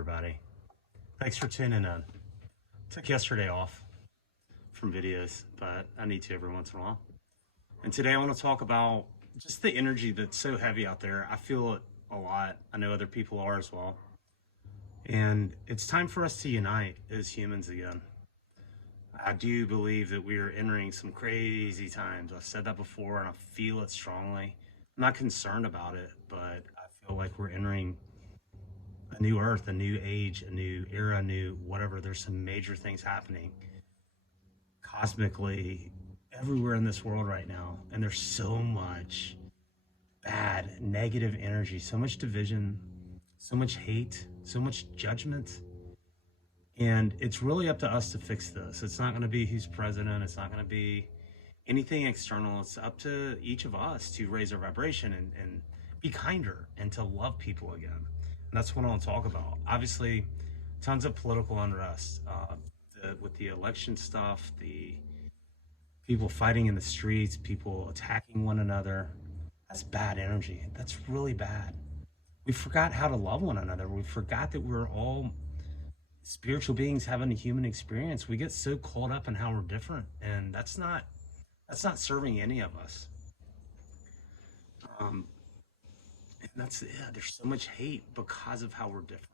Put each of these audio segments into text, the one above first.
everybody? Thanks for tuning in. Took yesterday off from videos, but I need to every once in a while. And today I want to talk about just the energy that's so heavy out there. I feel it a lot. I know other people are as well. And it's time for us to unite as humans again. I do believe that we are entering some crazy times. I've said that before and I feel it strongly. I'm not concerned about it, but I feel like we're entering a new earth, a new age, a new era, a new whatever. There's some major things happening cosmically everywhere in this world right now. And there's so much bad, negative energy, so much division, so much hate, so much judgment. And it's really up to us to fix this. It's not going to be who's president. It's not going to be anything external. It's up to each of us to raise our vibration and be kinder and to love people again. And that's what I want to talk about. Obviously, tons of political unrest with the election stuff, the people fighting in the streets, people attacking one another. That's bad energy. That's really bad. We forgot how to love one another. We forgot that we're all spiritual beings having a human experience. We get so caught up in how we're different, and that's not serving any of us. And that's there's so much hate because of how we're different,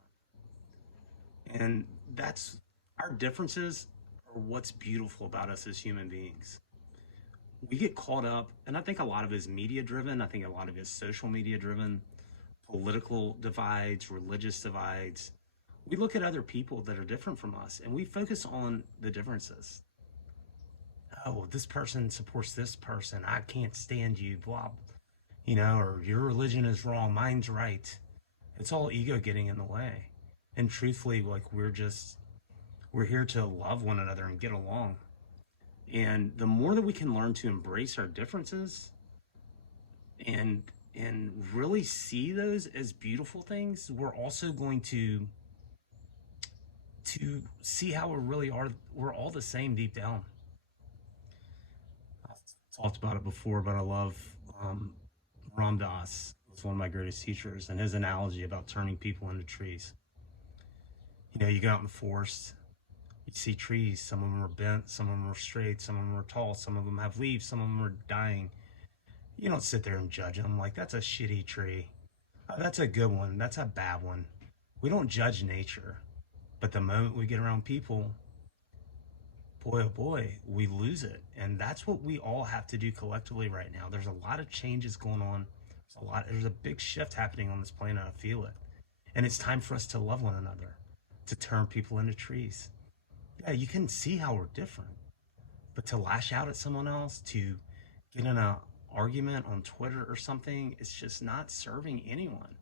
and that's our differences are what's beautiful about us as human beings. We get caught up, and I think a lot of it is media driven. I think a lot of it is social media driven, political divides, religious divides. We look at other people that are different from us and we focus on the differences. Oh, this person supports this person. I can't stand you, blah, or your religion is wrong, mine's right. It's all ego getting in the way. And truthfully, like we're here to love one another and get along. And the more that we can learn to embrace our differences and really see those as beautiful things, we're also going to see how we really are. We're all the same deep down. I've talked about it before, but I love Ram Dass. Was one of my greatest teachers, and his analogy about turning people into trees. You go out in the forest, you see trees. Some of them are bent, some of them are straight, some of them are tall, some of them have leaves, some of them are dying. You don't sit there and judge them like that's a shitty tree. That's a good one. That's a bad one. We don't judge nature. But the moment we get around people, boy, oh boy, we lose it. And that's what we all have to do collectively right now. There's a lot of changes going on. There's a big shift happening on this planet. I feel it. And it's time for us to love one another, to turn people into trees. Yeah, you can see how we're different. But to lash out at someone else, to get in an argument on Twitter or something, it's just not serving anyone.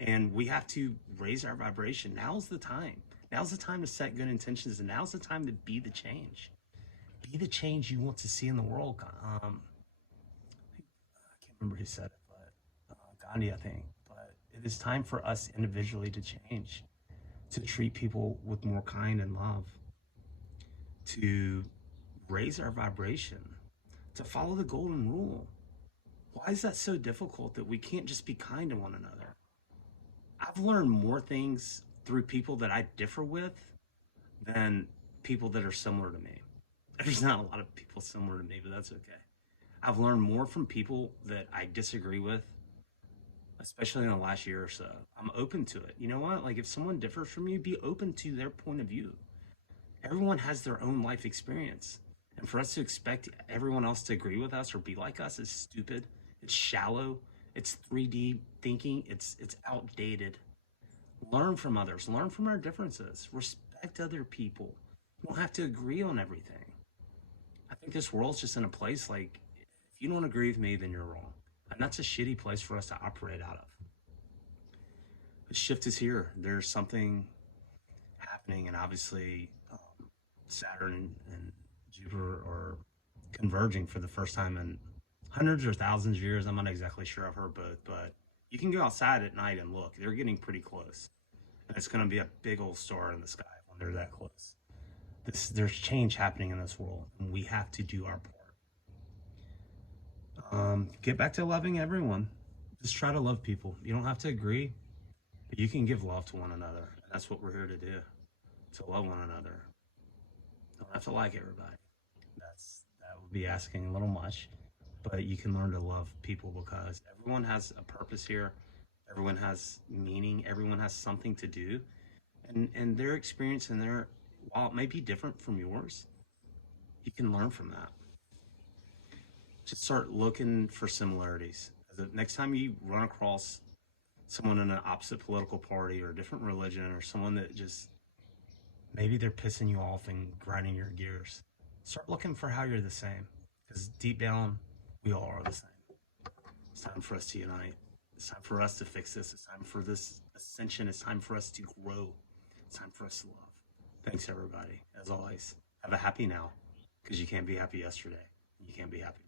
And we have to raise our vibration. Now's the time. Now's the time to set good intentions, and now's the time to be the change. Be the change you want to see in the world. I can't remember who said it, but Gandhi, I think. But it is time for us individually to change, to treat people with more kind and love, to raise our vibration, to follow the golden rule. Why is that so difficult that we can't just be kind to one another? I've learned more things through people that I differ with than people that are similar to me. There's not a lot of people similar to me, but that's okay. I've learned more from people that I disagree with, especially in the last year or so. I'm open to it. You know what? Like if someone differs from you, be open to their point of view. Everyone has their own life experience. And for us to expect everyone else to agree with us or be like us is stupid. It's shallow. It's 3D thinking. It's outdated. Learn from others. Learn from our differences. Respect other people. You don't have to agree on everything. I think this world's just in a place like, if you don't agree with me, then you're wrong. And that's a shitty place for us to operate out of. The shift is here. There's something happening, and obviously Saturn and Jupiter are converging for the first time in hundreds or thousands of years. I'm not exactly sure. I've heard both, but you can go outside at night and look. They're getting pretty close. And it's going to be a big old star in the sky when they're that close. There's change happening in this world, and we have to do our part. Get back to loving everyone. Just try to love people. You don't have to agree. But you can give love to one another. And that's what we're here to do, to love one another. Don't have to like everybody. That would be asking a little much, but you can learn to love people because everyone has a purpose here. Everyone has meaning. Everyone has something to do, and their experience and their, while it may be different from yours, you can learn from that. Just start looking for similarities. The next time you run across someone in an opposite political party or a different religion or someone that just maybe they're pissing you off and grinding your gears, start looking for how you're the same. Because deep down, we all are the same. It's time for us to unite. It's time for us to fix this. It's time for this ascension. It's time for us to grow. It's time for us to love. Thanks, everybody. As always, have a happy now because you can't be happy yesterday. You can't be happy